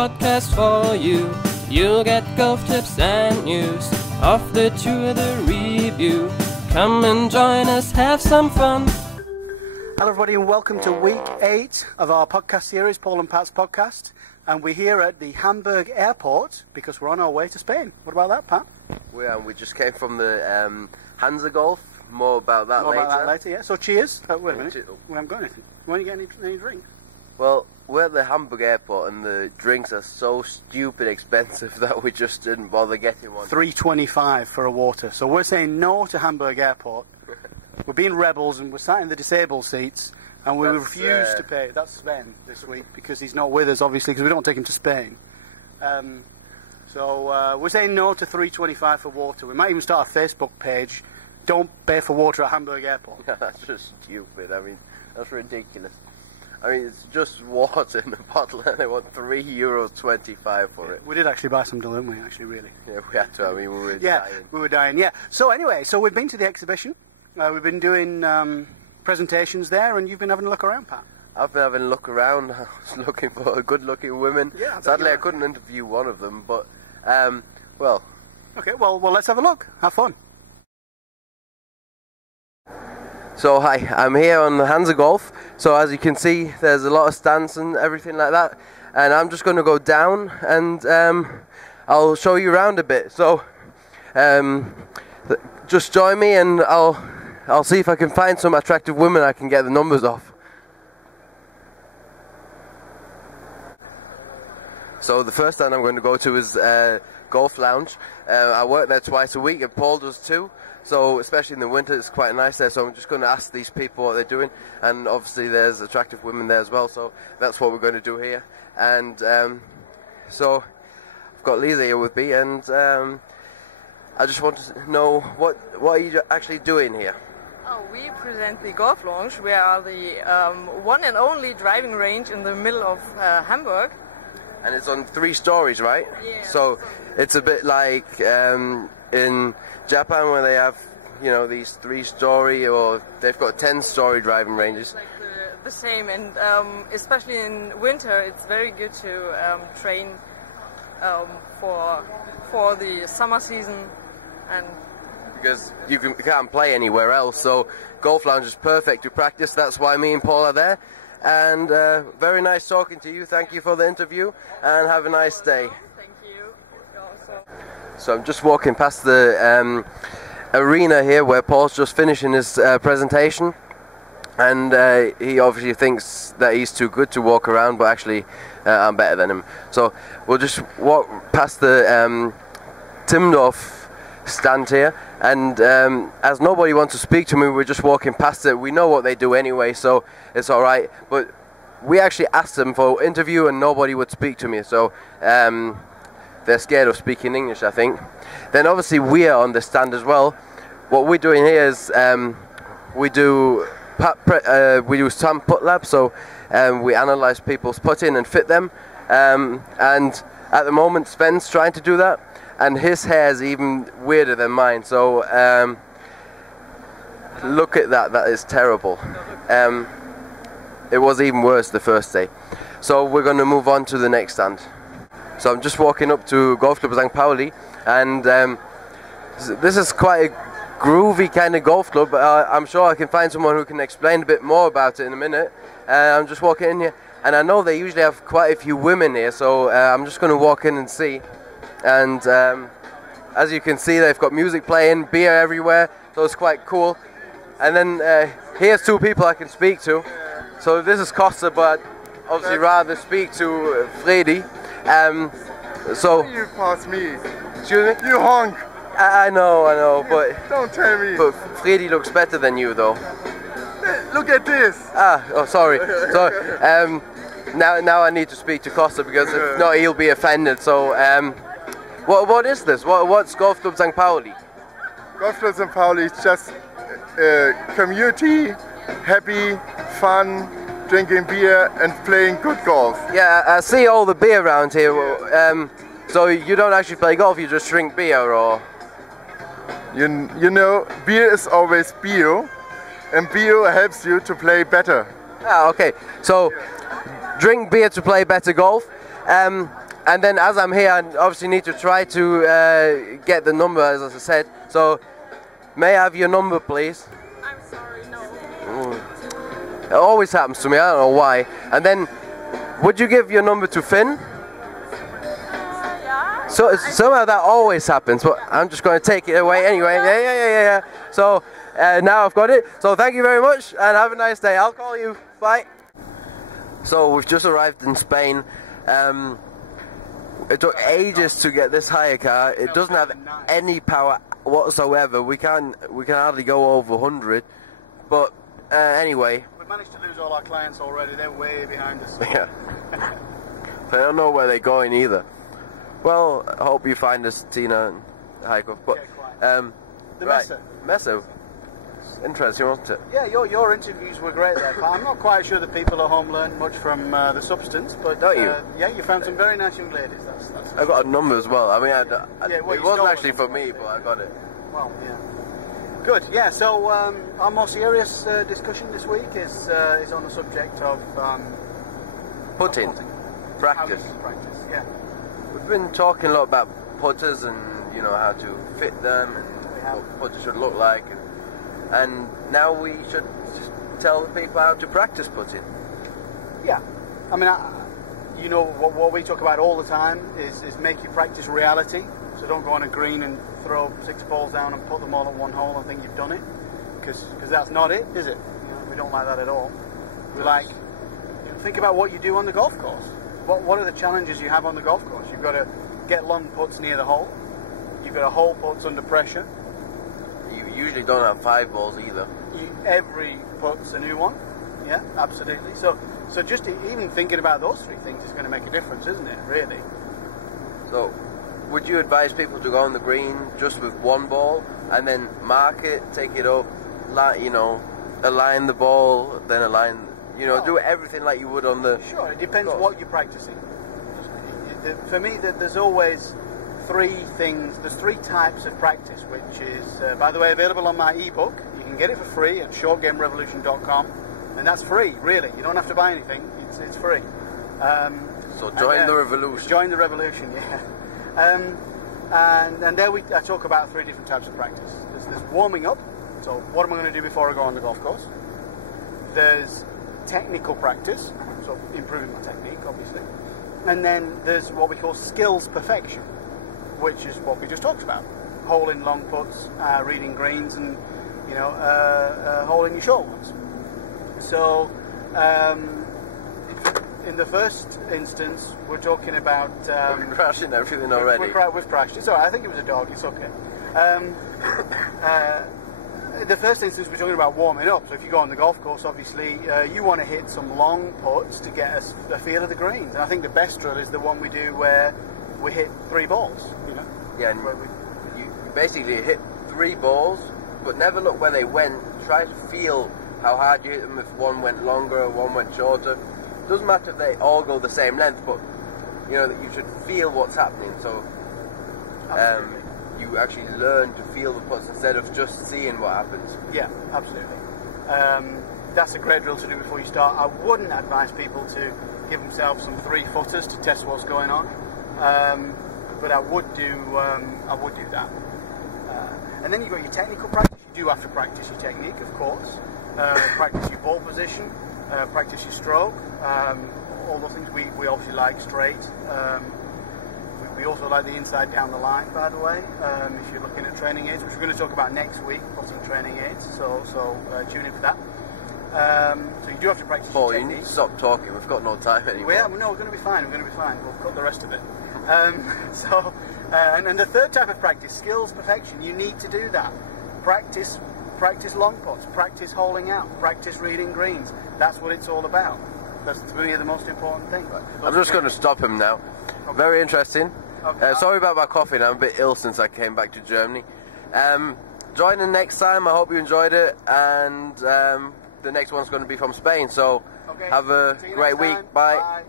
podcast for you. You'll get golf tips and news off the tour, the review. Come and join us, have some fun. Hello everybody and welcome to week 8 of our podcast series, Paul and Pat's podcast. And we're here at the Hamburg airport because we're on our way to Spain. What about that, Pat? We just came from the Hanse Golf. More about that later. Yeah. So cheers. Wait a minute. We haven't got anything. You want to get any drinks? Well, we're at the Hamburg airport and the drinks are so stupid expensive that we just didn't bother getting one. $3.25 for a water. So we're saying no to Hamburg airport. We're being rebels and we're sat in the disabled seats and we refuse to pay. That's Sven this week because he's not with us, obviously, because we don't take him to Spain. So we're saying no to $3.25 for water. We might even start a Facebook page. Don't pay for water at Hamburg airport. That's just stupid. I mean, that's ridiculous. I mean, it's just water in a bottle and they want €3.25 for it. We did actually buy some, didn't we, actually, really? Yeah, we had to. I mean, we were dying. Yeah, we were dying, yeah. So anyway, we've been to the exhibition. We've been doing presentations there, and you've been having a look around, Pat. I've been having a look around. I was looking for good-looking women. Yeah, sadly, I couldn't interview one of them, but, well... Okay, well, let's have a look. Have fun. So hi, I'm here on the Hanse Golf. So as you can see, there's a lot of stands and everything like that. And I'm just going to go down and I'll show you around a bit. So just join me and I'll see if I can find some attractive women I can get the numbers off. So the first stand I'm going to go to is Golf Lounge. I work there twice a week and Paul does too. So especially in the winter it's quite nice there, so I'm just going to ask these people what they're doing, and obviously there's attractive women there as well, so that's what we're going to do here. And so I've got Lisa here with me, and I just want to know what are you actually doing here? Oh, we present the Golf Lounge. We are the one and only driving range in the middle of Hamburg. And it's on 3 stories, right? Yeah. So it's a bit like in Japan where they have, you know, these 3-story, or they've got 10-story driving ranges. Like the same, and especially in winter, it's very good to train for the summer season, and because you can't play anywhere else. So Golf Lounge is perfect to practice. That's why me and Paul are there. And very nice talking to you. Thank you for the interview and have a nice day. Thank you. Also. So I'm just walking past the arena here where Paul's just finishing his presentation, and he obviously thinks that he's too good to walk around, but actually I'm better than him. So we'll just walk past the Timdorf stand here, and as nobody wants to speak to me, we're just walking past it. We know what they do anyway, so it's alright, but we actually asked them for interview and nobody would speak to me, so they're scared of speaking English, I think. Then obviously we are on the stand as well. What we're doing here is we do some putt labs, so we analyze people's putting and fit them, and at the moment Sven's trying to do that. And his hair is even weirder than mine, so look at that, that is terrible. It was even worse the first day. So we're going to move on to the next stand. So I'm just walking up to Golf Club St. Pauli, and this is quite a groovy kind of golf club. I'm sure I can find someone who can explain a bit more about it in a minute. I'm just walking in here, and I know they usually have quite a few women here, so I'm just going to walk in and see. And as you can see, they've got music playing, beer everywhere, so it's quite cool. And then here's 2 people I can speak to. So this is Costa, but obviously rather speak to Freddy. So you pass me. Excuse me? You honk. I know, but don't tell me. But Freddy looks better than you, though. Look at this. Oh, sorry. So now I need to speak to Costa because if not, he'll be offended. So what is this? What's Golf Club St. Pauli? Golf Club St. Pauli is just community, happy, fun, drinking beer and playing good golf. Yeah, I see all the beer around here. So you don't actually play golf, you just drink beer, or? You know, beer is always bio, and bio helps you to play better. Ah, okay. So drink beer to play better golf. And then as I'm here, I obviously need to try to get the number, as I said. So, may I have your number, please? I'm sorry, no. It always happens to me, I don't know why. And then, would you give your number to Finn? Yeah. So somehow that always happens, but I'm just going to take it away anyway. Yeah. So now I've got it. So thank you very much, and have a nice day. I'll call you. Bye. So we've just arrived in Spain. It took ages to get this hire car. It doesn't have any power whatsoever. We can hardly go over 100. But anyway. We've managed to lose all our clients already. They're way behind us. Yeah. I don't know where they're going either. Well, I hope you find us, Tina and Heiko. But the right, Messe. Interesting, wasn't it? Yeah, your interviews were great there, but I'm not quite sure that people at home learned much from the substance. But don't you? Yeah, you found some very nice young ladies. That's I got a number as well. I mean, it wasn't actually for me, but I got it. Well, yeah. Good. Yeah. So our more serious discussion this week is on the subject of putting. Practice. Practice. Yeah. We've been talking a lot about putters and how to fit them and what putters should look like, and now we should just tell people how to practice putting. Yeah. I mean, what we talk about all the time is make your practice reality. So don't go on a green and throw 6 balls down and put them all in one hole and think you've done it, because that's not it, is it? We don't like that at all. We like think about what you do on the golf course. What are the challenges you have on the golf course? You've got to get long putts near the hole. You've got to hole putts under pressure. You usually don't have 5 balls either. Every putt's a new one. Yeah, absolutely. So just even thinking about those 3 things is going to make a difference, isn't it? Really. So, would you advise people to go on the green just with 1 ball and then mark it, take it up, align the ball, then align, do everything like you would on the... Sure, it depends what you're practicing. For me, there's always 3 things. There's 3 types of practice, which is, by the way, available on my ebook. You can get it for free at shortgamerevolution.com, and that's free, really. You don't have to buy anything. It's free. So join the revolution. Join the revolution, yeah. And there I talk about 3 different types of practice. There's warming up. So what am I going to do before I go on the golf course? There's technical practice, so improving my technique, obviously. And then there's what we call skills perfection, which is what we just talked about. Holing long putts, reading greens, and holing your short ones. So in the first instance, we're talking about... we're crashing everything already. We've crashed. It's alright, I think it was a dog, it's okay. The first instance, we're talking about warming up. So if you go on the golf course, obviously, you want to hit some long putts to get a feel of the greens. And I think the best drill is the one we do where we hit 3 balls, Yeah, and you basically hit 3 balls, but never look where they went. Try to feel how hard you hit them, if one went longer, one went shorter. Doesn't matter if they all go the same length, but that you should feel what's happening. So you actually learn to feel the putts instead of just seeing what happens. Yeah, absolutely. That's a great drill to do before you start. I wouldn't advise people to give themselves some 3-footers to test what's going on, but I would do that. And then you've got your technical practice. You do have to practice your technique, of course. Practice your ball position. Practice your stroke. All those things we obviously like straight. We also like the inside down the line, by the way, if you're looking at training aids, which we're going to talk about next week, putting training aids, so tune in for that. So you do have to practice your technique. You need to stop talking, we've got no time anymore. We're going to be fine, we'll cut the rest of it. And the third type of practice, skills perfection, you need to do that. Practice long putts, practice holing out, practice reading greens. That's what it's all about. That's for me the most important thing. I'm just going to stop him now. Okay. Very interesting. Okay. Sorry about my coughing, I'm a bit ill since I came back to Germany. Join in next time, I hope you enjoyed it, and the next one's going to be from Spain, so have a great week. Bye.